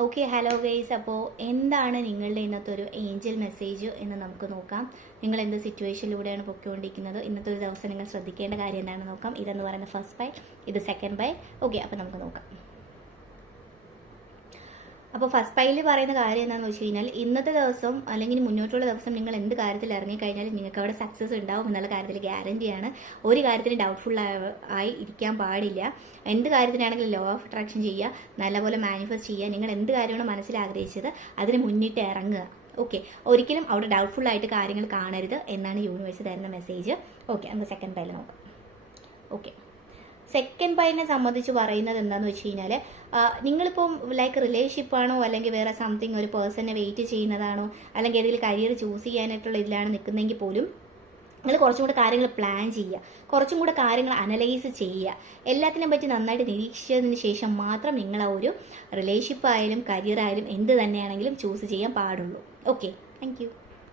Okay, hello guys. അപ്പോൾ എന്താണ് നിങ്ങളുടെ ഇന്നത്തെ ഒരു ഏഞ്ചൽ മെസ്സേജ് എന്ന് നമുക്ക് നോക്കാം. നിങ്ങൾ എന്ത് സിറ്റുവേഷനിലൂടെയാണ് പൊയ്ക്കൊണ്ടിരിക്കുന്നത്, ഇന്നത്തെ ഒരു ദിവസം നിങ്ങൾ ശ്രദ്ധിക്കേണ്ട കാര്യം എന്താണെന്ന് നോക്കാം. ഇതെന്ന് പറയുന്നത് ഫസ്റ്റ് ബൈ, ഇത് സെക്കൻഡ് ബൈ. ഓക്കെ, അപ്പോൾ നമുക്ക് നോക്കാം. അപ്പോൾ ഫസ്റ്റ് പൈയിൽ പറയുന്ന കാര്യം എന്താണെന്ന് വെച്ച് കഴിഞ്ഞാൽ, ഇന്നത്തെ ദിവസം അല്ലെങ്കിൽ മുന്നോട്ടുള്ള ദിവസം നിങ്ങൾ എന്ത് കാര്യത്തിൽ ഇറങ്ങിക്കഴിഞ്ഞാൽ നിങ്ങൾക്ക് അവിടെ സക്സസ് ഉണ്ടാവും എന്നുള്ള കാര്യത്തിൽ ഗ്യാരണ്ടിയാണ്. ഒരു കാര്യത്തിന് ഡൗട്ട്ഫുൾ ആയി ഇരിക്കാൻ പാടില്ല. എന്ത് കാര്യത്തിനാണെങ്കിലും ലോ ഓഫ് അട്രാക്ഷൻ ചെയ്യുക, നല്ലപോലെ മാനിഫെസ്റ്റ് ചെയ്യുക. നിങ്ങൾ എന്ത് കാര്യമാണ് മനസ്സിൽ ആഗ്രഹിച്ചത് അതിന് മുന്നിട്ട് ഇറങ്ങുക. ഓക്കെ, ഒരിക്കലും അവിടെ ഡൗട്ട്ഫുൾ ആയിട്ട് കാര്യങ്ങൾ കാണരുത് എന്നാണ് യൂണിവേഴ്സ് തരുന്ന മെസ്സേജ്. ഓക്കെ, നമുക്ക് സെക്കൻഡ് പൈയിൽ നോക്കാം. ഓക്കെ, സെക്കൻഡ് പൈനെ സംബന്ധിച്ച് പറയുന്നത് എന്താണെന്ന് വെച്ച് കഴിഞ്ഞാൽ, നിങ്ങളിപ്പം ലൈക്ക് റിലേഷൻഷിപ്പാണോ അല്ലെങ്കിൽ വേറെ സംതിങ് ഒരു പേഴ്സണെ വെയിറ്റ് ചെയ്യുന്നതാണോ അല്ലെങ്കിൽ ഏതെങ്കിലും കരിയർ ചൂസ് ചെയ്യാനായിട്ടുള്ള ഇതിലാണ് നിൽക്കുന്നതെങ്കിൽ പോലും നിങ്ങൾ കുറച്ചും കൂടെ കാര്യങ്ങൾ പ്ലാൻ ചെയ്യുക, കുറച്ചും കൂടെ കാര്യങ്ങൾ അനലൈസ് ചെയ്യുക. എല്ലാത്തിനെ പറ്റി നന്നായിട്ട് നിരീക്ഷിച്ചതിന് ശേഷം മാത്രം നിങ്ങൾ ആ ഒരു റിലേഷൻഷിപ്പ് ആയാലും കരിയർ ആയാലും എന്ത് തന്നെയാണെങ്കിലും ചൂസ് ചെയ്യാൻ പാടുള്ളൂ. Okay, thank you.